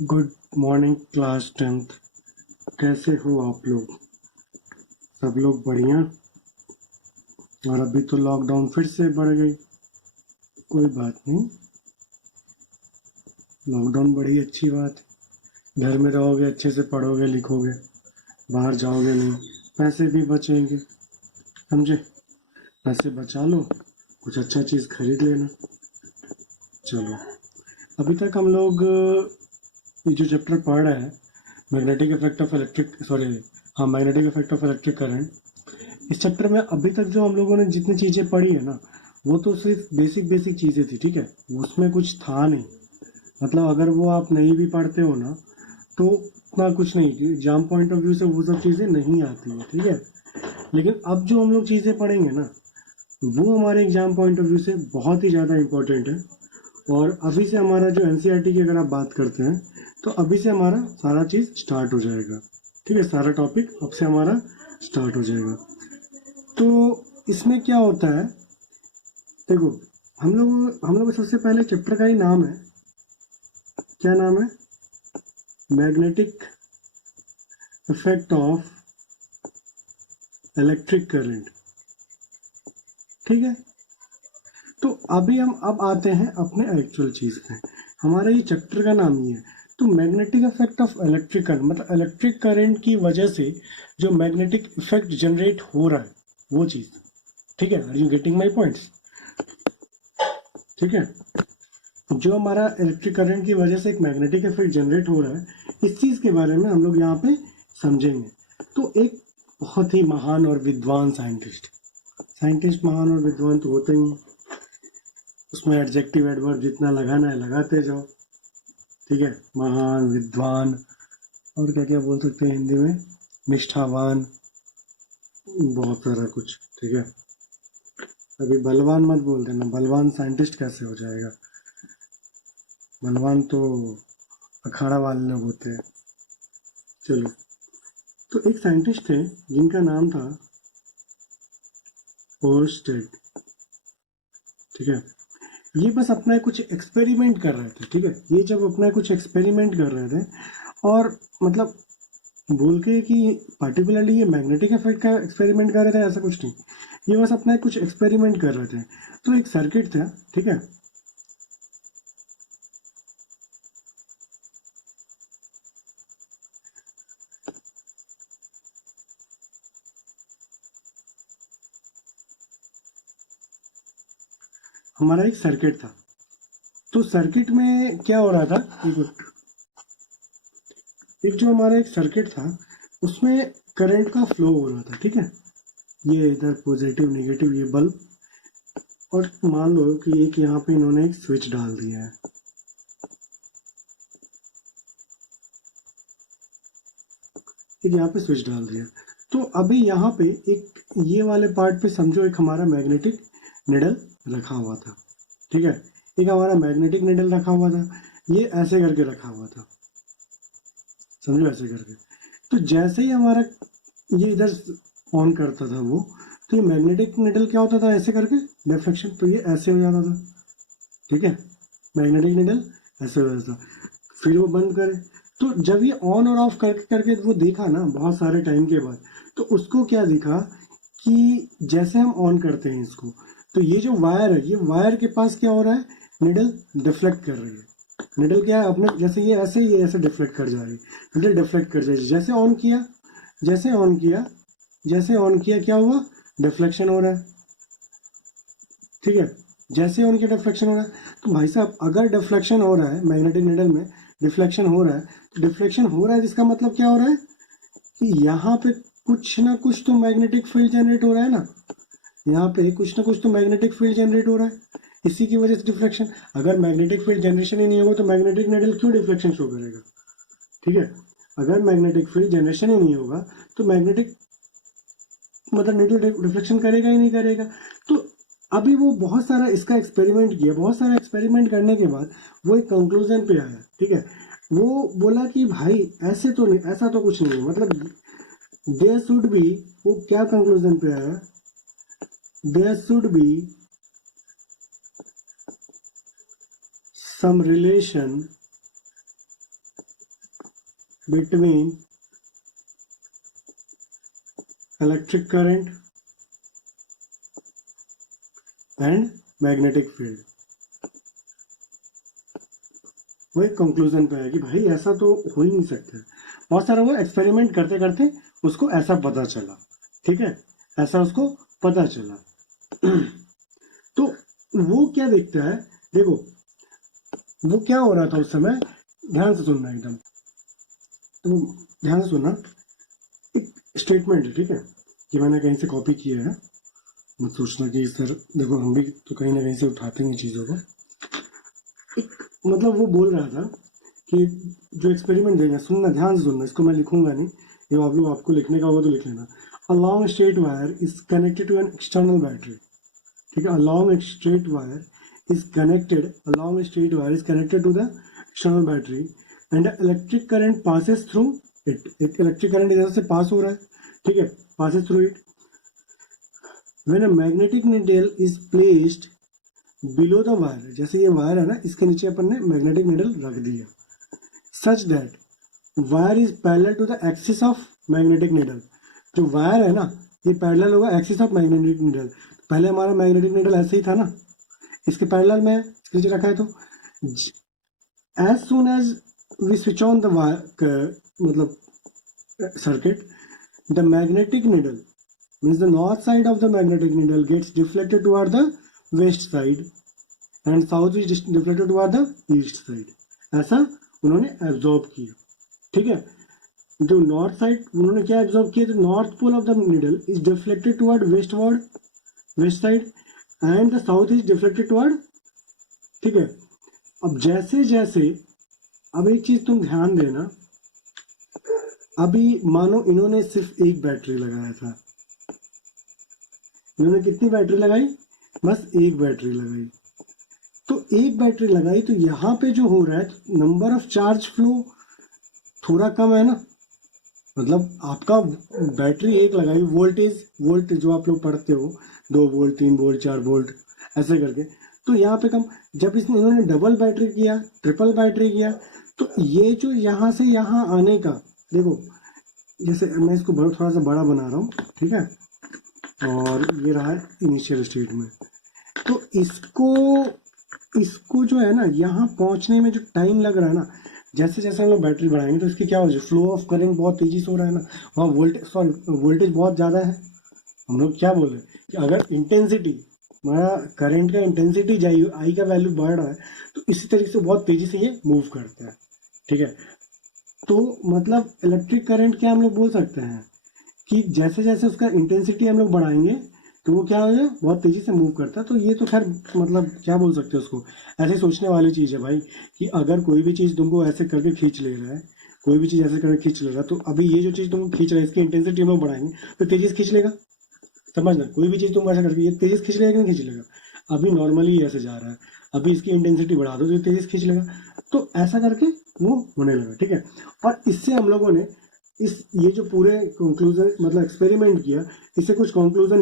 Good morning class 10th। कैसे हो आप लोग? सब लोग बढ़िया? और अभी तो लॉकडाउन फिर से बढ़ गई। कोई बात नहीं, लॉकडाउन बड़ी अच्छी बात है। घर में रहोगे, अच्छे से पढ़ोगे लिखोगे, बाहर जाओगे नहीं, पैसे भी बचेंगे। समझे? पैसे बचा लो, कुछ अच्छा चीज़ खरीद लेना। चलो, अभी तक हम लोग ये जो चैप्टर पढ़ रहे हैं, magnetic effect of electric sorry हाँ magnetic effect of electric current, इस चैप्टर में अभी तक जो हम लोगों ने जितनी चीज़ें पढ़ी है ना, वो तो सिर्फ बेसिक बेसिक चीज़ें थी। ठीक है, उसमें कुछ था नहीं। मतलब अगर वो आप नहीं भी पढ़ते हो ना, तो उतना कुछ नहीं, कि एग्जाम पॉइंट ऑफ व्यू से वो सब चीज़ें नहीं आती है। ठीक है, लेकिन अब जो हम लोग चीज़ें पढ़ेंगे ना, वो हमारे एग्जाम पॉइंट ऑफ व्यू से बहुत ही ज़्यादा इम्पोर्टेंट है। और अभी से हमारा जो एनसीईआरटी की अगर आप बात करते हैं, तो अभी से हमारा सारा चीज़ स्टार्ट हो जाएगा। ठीक है, सारा टॉपिक अब से हमारा स्टार्ट हो जाएगा। तो इसमें क्या होता है, देखो, हम लोग सबसे पहले चैप्टर का ही नाम है, क्या नाम है? Magnetic effect of electric current. ठीक है, तो अभी हम अब आते हैं अपने एक्चुअल चीज पे। हमारा ये चैप्टर का नाम ही है। तो magnetic effect of electric current मतलब इलेक्ट्रिक करंट की वजह से जो मैग्नेटिक इफेक्ट जनरेट हो रहा है, वो चीज। ठीक है, are you getting my points? ठीक है, जो हमारा इलेक्ट्रिक करंट की वजह से एक मैग्नेटिक इफेक्ट जनरेट हो रहा है, इस चीज के बारे में हम लोग यहाँ पे समझेंगे। तो एक बहुत ही महान और विद्वान साइंटिस्ट महान और विद्वान तो होते ही हैं। उसमें एडजेक्टिव एडवर्ब जितना लगाना है लगाते जाओ। ठीक है, महान, विद्वान, और क्या क्या बोल सकते हैं हिंदी में, निष्ठावान, बहुत सारा कुछ। ठीक है, अभी बलवान मत बोल देना, बलवान साइंटिस्ट कैसे हो जाएगा? बलवान तो अखाड़ा वाले लोग होते हैं। चलो, तो एक साइंटिस्ट थे जिनका नाम था ओर्स्टेड। ठीक है, ये बस अपना कुछ एक्सपेरिमेंट कर रहे थे। ठीक है, ये जब अपना कुछ एक्सपेरिमेंट कर रहे थे, और मतलब बोल के कि पार्टिकुलरली ये मैग्नेटिक इफेक्ट का एक्सपेरिमेंट कर रहे थे, ऐसा कुछ नहीं। ये बस अपना कुछ एक्सपेरिमेंट कर रहे थे। तो एक सर्किट था। ठीक है, हमारा एक सर्किट था। तो सर्किट में क्या हो रहा था, एक जो हमारा एक सर्किट था, उसमें करंट का फ्लो हो रहा था। ठीक है, ये इधर पॉजिटिव नेगेटिव ये बल्ब, और मान लो कि एक यहाँ पे इन्होंने एक स्विच डाल दिया है। एक यहाँ पे स्विच डाल दिया, तो अभी यहाँ पे एक ये वाले पार्ट पे समझो एक हमारा मैग्नेटिक निडल रखा हुआ था। ठीक है, एक हमारा मैग्नेटिक निडल रखा हुआ था, ये ऐसे करके रखा हुआ था, समझो ऐसे करके। तो जैसे ही हमारा ये इधर ऑन करता था वो, तो ये मैग्नेटिक निडल क्या होता था, ऐसे करके डिफ्लेक्शन, तो ये ऐसे हो जाता था। ठीक है, मैग्नेटिक निडल ऐसे हो जाता था। फिर वो बंद करे, तो जब ये ऑन और ऑफ करके करके वो देखा ना बहुत सारे टाइम के बाद, तो उसको क्या दिखा कि जैसे हम ऑन करते हैं इसको, तो ये जो वायर है, ये वायर के पास क्या हो रहा है, निडल डिफ्लेक्ट कर रही है। निडल क्या है, अपने जैसे ये ऐसे डिफ्लेक्ट कर जा रही है, निडल डिफ्लेक्ट कर जा रही है। जैसे ऑन किया, जैसे ऑन किया, जैसे ऑन किया, क्या हुआ, डिफ्लेक्शन हो रहा है। ठीक है, जैसे ऑन किया डिफ्लेक्शन हो रहा है। तो भाई साहब, अगर डिफ्लेक्शन हो रहा है मैग्नेटिक निडल में, डिफ्लेक्शन हो रहा है, तो डिफ्लेक्शन हो रहा है जिसका मतलब क्या हो रहा है कि यहाँ पे कुछ ना कुछ तो मैग्नेटिक फील्ड जनरेट हो रहा है ना, यहाँ पे कुछ ना कुछ तो मैग्नेटिक फील्ड जनरेट हो रहा है, इसी की वजह से डिफ्लेक्शन। अगर मैग्नेटिक फील्ड जनरेशन ही नहीं होगा तो मैग्नेटिक निडल क्यों डिफ्लेक्शन शो करेगा? ठीक है, अगर मैग्नेटिक फील्ड जनरेशन ही नहीं होगा तो मैग्नेटिक मतलब निडल डिफ्लेक्शन करेगा ही नहीं करेगा। तो अभी वो बहुत सारा इसका एक्सपेरिमेंट किया, बहुत सारा एक्सपेरिमेंट करने के बाद वो एक कंक्लूजन पे आया। ठीक है, वो बोला कि भाई ऐसे तो नहीं, ऐसा तो कुछ नहीं है, मतलब देयर शुड बी, वो क्या कंक्लूजन पे आया, there should be some relation between electric current and magnetic field। वो एक कंक्लूजन पे है कि भाई ऐसा तो हो ही नहीं सकता है। बहुत सारा वो एक्सपेरिमेंट करते करते उसको ऐसा पता चला, ठीक है, ऐसा उसको पता चला। तो वो क्या देखता है, देखो वो क्या हो रहा था उस समय, ध्यान से सुनना एकदम, तो ध्यान से सुनना, एक स्टेटमेंट है, ठीक है, कि मैंने कहीं से कॉपी किया है, मत सोचना कि सर देखो हम भी तो कहीं ना कहीं से उठाते हैं चीज़ों को। एक मतलब वो बोल रहा था कि जो एक्सपेरिमेंट देगा, सुनना ध्यान से सुनना, इसको मैं लिखूंगा नहीं, ये आप लोग, आपको लिखने का होगा तो लिख लेना। A long straight wire is connected to an external battery, ठीक है, a long straight wire is connected, a long straight wire is connected to the external battery and electric current passes through it, एक electric current इधर से pass हो रहा है, ठीक है, passes through it. When a magnetic needle is placed below the wire, जैसे ये वायर है ना, इसके नीचे अपन ने मैग्नेटिक नीडल रख दिया, such that wire is parallel to the axis of magnetic needle, जो वायर है ना ये पैरेलल होगा एक्सिस ऑफ मैग्नेटिक नीडल। पहले हमारा मैग्नेटिक नीडल ऐसे ही था ना, इसके पैरेलल में इसके नीचे रखा है, तो as soon as we switch on the wire, मतलब circuit, the magnetic needle means the north side of the magnetic needle gets deflected toward the west side and south is deflected toward the east side। ऐसा उन्होंने absorb किया, ठीक है, जो north side उन्होंने क्या absorb किया, तो north pole of the needle is deflected toward west side and the south is deflected toward, ठीक है। अब जैसे जैसे, अब एक चीज तुम ध्यान देना, अभी मानो इन्होंने सिर्फ एक बैटरी लगाया था, इन्होंने कितनी बैटरी लगाई, बस एक बैटरी लगाई, तो एक बैटरी लगाई तो यहाँ पे जो हो रहा है नंबर ऑफ चार्ज फ्लो थोड़ा कम है ना, मतलब आपका बैटरी एक लगाई, वोल्ट जो आप लोग पढ़ते हो 2 वोल्ट 3 वोल्ट 4 वोल्ट ऐसे करके, तो यहाँ पे कम। जब इन्होंने डबल बैटरी किया, ट्रिपल बैटरी किया, तो ये जो यहाँ से यहाँ आने का, देखो जैसे मैं इसको थोड़ा सा बड़ा बना रहा हूँ, ठीक है, और ये रहा इनिशियल स्टेट में, तो इसको जो है ना यहाँ पहुँचने में जो टाइम लग रहा है ना, जैसे जैसे हम लोग बैटरी बढ़ाएंगे तो इसकी क्या हो जाए, फ्लो ऑफ करंट बहुत तेजी से हो रहा है ना, वहाँ वोल्टेज बहुत ज़्यादा है। हम लोग क्या बोल रहे हैं कि अगर इंटेंसिटी, हमारा करंट का इंटेंसिटी जाइए, आई का वैल्यू बढ़ रहा है, तो इसी तरीके से बहुत तेजी से ये मूव करता है, ठीक है। तो मतलब इलेक्ट्रिक करंट क्या हम लोग बोल सकते हैं कि जैसे जैसे उसका इंटेंसिटी हम लोग बढ़ाएंगे तो वो क्या हो जाए, बहुत तेजी से मूव करता है। तो ये तो खैर मतलब क्या बोल सकते हैं उसको, ऐसे सोचने वाली चीज़ है भाई, कि अगर कोई भी चीज़ तुमको ऐसे करके खींच ले रहा है, कोई भी चीज़ ऐसे करके खींच ले रहा है, तो अभी ये जो चीज़ तुमको खींच रहा है इसकी इंटेंसिटी हम लोग बढ़ाएंगे तो तेजी से खींच लेगा, समझना, कोई भी चीज़ तुम ऐसा करके ये तेजी से खींच लेगा कि नहीं खींच लेगा, अभी नॉर्मली ऐसे जा रहा है, अभी इसकी इंटेंसिटी बढ़ा दो तो तेजी से खींच लेगा, तो ऐसा करके वो होने लगा, ठीक है। और इससे हम लोगों ने ये जो पूरे कंक्लूजन मतलब एक्सपेरिमेंट किया, इससे कुछ कंक्लूजन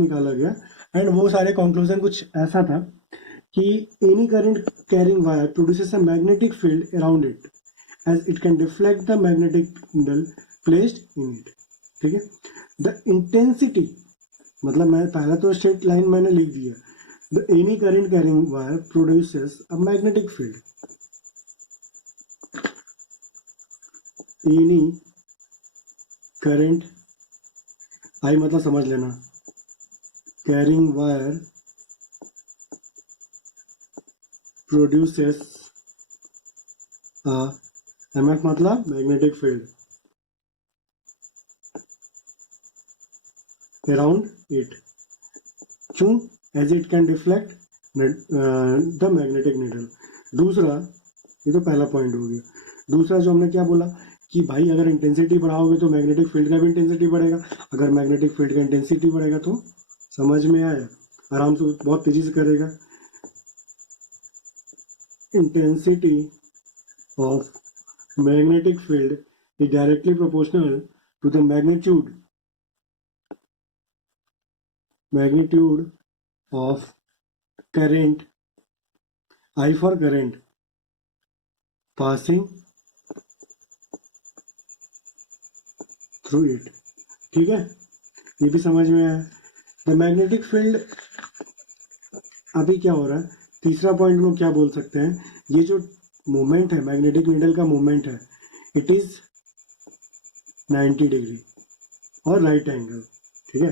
निकाला गया, एंड वो सारे कंक्लूजन कुछ ऐसा था कि any current carrying wire produces a magnetic field around it as it can deflect the magnetic needle placed in it, ठीक है। द इंटेंसिटी, मतलब मैं पहला तो स्ट्रेट लाइन मैंने लिख दिया, the any current carrying wire produces a magnetic field, any current, I मतलब समझ लेना, carrying wire produces a, MF मतलब मैग्नेटिक फील्ड अराउंड इट, क्यों, as it can deflect the magnetic needle. दूसरा, ये तो पहला पॉइंट हो गया। दूसरा जो हमने क्या बोला कि भाई अगर इंटेंसिटी बढ़ाओगे तो मैग्नेटिक फील्ड का भी इंटेंसिटी बढ़ेगा, अगर मैग्नेटिक फील्ड का इंटेंसिटी बढ़ेगा तो समझ में आया, आराम से बहुत तेजी से करेगा। Intensity of magnetic field is directly proportional to the magnitude of current, I for current, passing through it. ठीक है, ये भी समझ में आया। द मैग्नेटिक फील्ड, अभी क्या हो रहा है, तीसरा पॉइंट में क्या बोल सकते हैं, ये जो मूवमेंट है मैग्नेटिक नीडल का मूवमेंट है, इट इज 90 डिग्री और राइट एंगल। ठीक है,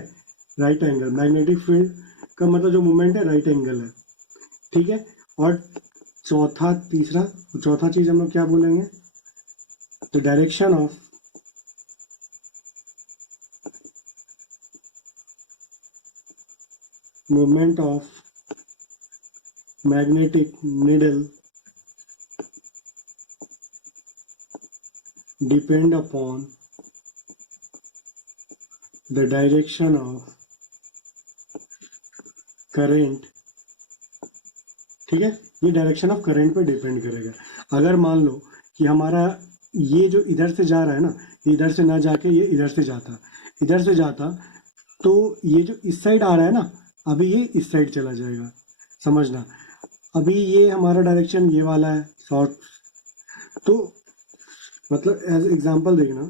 राइट एंगल, मैग्नेटिक फील्ड का मतलब जो मूवमेंट है राइट एंगल है। ठीक है, और चौथा चीज हम लोग क्या बोलेंगे, the direction of movement of magnetic needle depend upon the direction of current। ठीक है, ये डायरेक्शन ऑफ करंट पे डिपेंड करेगा। अगर मान लो कि हमारा ये जो इधर से जा रहा है ना, इधर से ना जाके ये इधर से जाता तो ये जो इस साइड आ रहा है ना, अभी ये इस साइड चला जाएगा, समझना। अभी ये हमारा डायरेक्शन ये वाला है शॉर्ट, तो मतलब एज एग्जांपल देखना,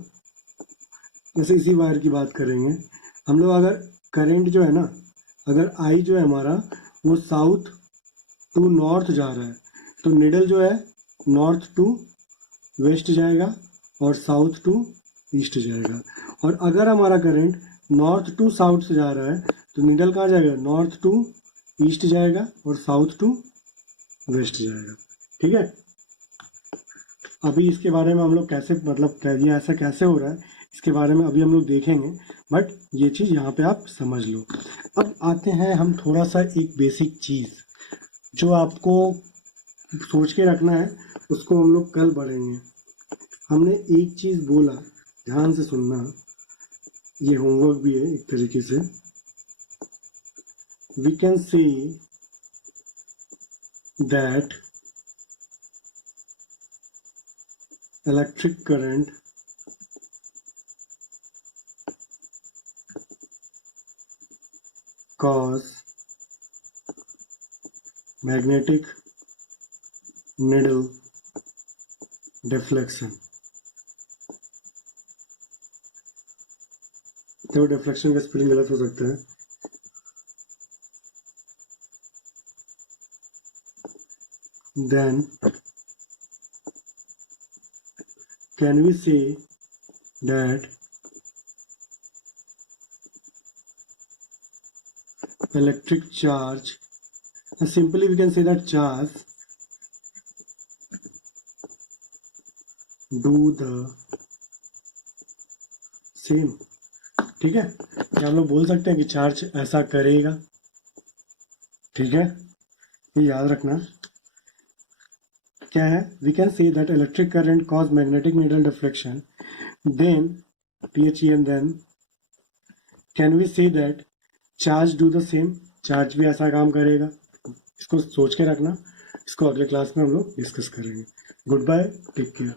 जैसे इसी वायर की बात करेंगे हम लोग, अगर करंट जो है ना, अगर आई जो है हमारा वो साउथ टू नॉर्थ जा रहा है, तो निडल जो है नॉर्थ टू वेस्ट जाएगा और साउथ टू ईस्ट जाएगा। और अगर हमारा करंट नॉर्थ टू साउथ से जा रहा है, तो निडल कहाँ जाएगा, नॉर्थ टू ईस्ट जाएगा और साउथ टू वेस्ट जाएगा। ठीक है, अभी इसके बारे में हम लोग कैसे, मतलब ये ऐसा कैसे हो रहा है इसके बारे में अभी हम लोग देखेंगे, बट ये चीज़ यहाँ पे आप समझ लो। अब आते हैं हम थोड़ा सा एक बेसिक चीज़ जो आपको सोच के रखना है, उसको हम लोग कल पढ़ेंगे। हमने एक चीज़ बोला, ध्यान से सुनना, ये होमवर्क भी है एक तरीके से। We can say that electric current cause magnetic needle deflection। तो डिफ्लेक्शन का स्पेलिंग गलत हो सकता है, then can we say that electric charge, simply we can say that charge do the same। ठीक है, क्या हम लोग बोल सकते हैं कि चार्ज ऐसा करेगा। ठीक है, ये याद रखना क्या है, we can say that electric current cause magnetic needle deflection, then THEN, then can we say that charge do the same, charge भी ऐसा काम करेगा। इसको सोच के रखना, इसको अगले क्लास में हम लोग डिस्कस करेंगे। Good bye, take care.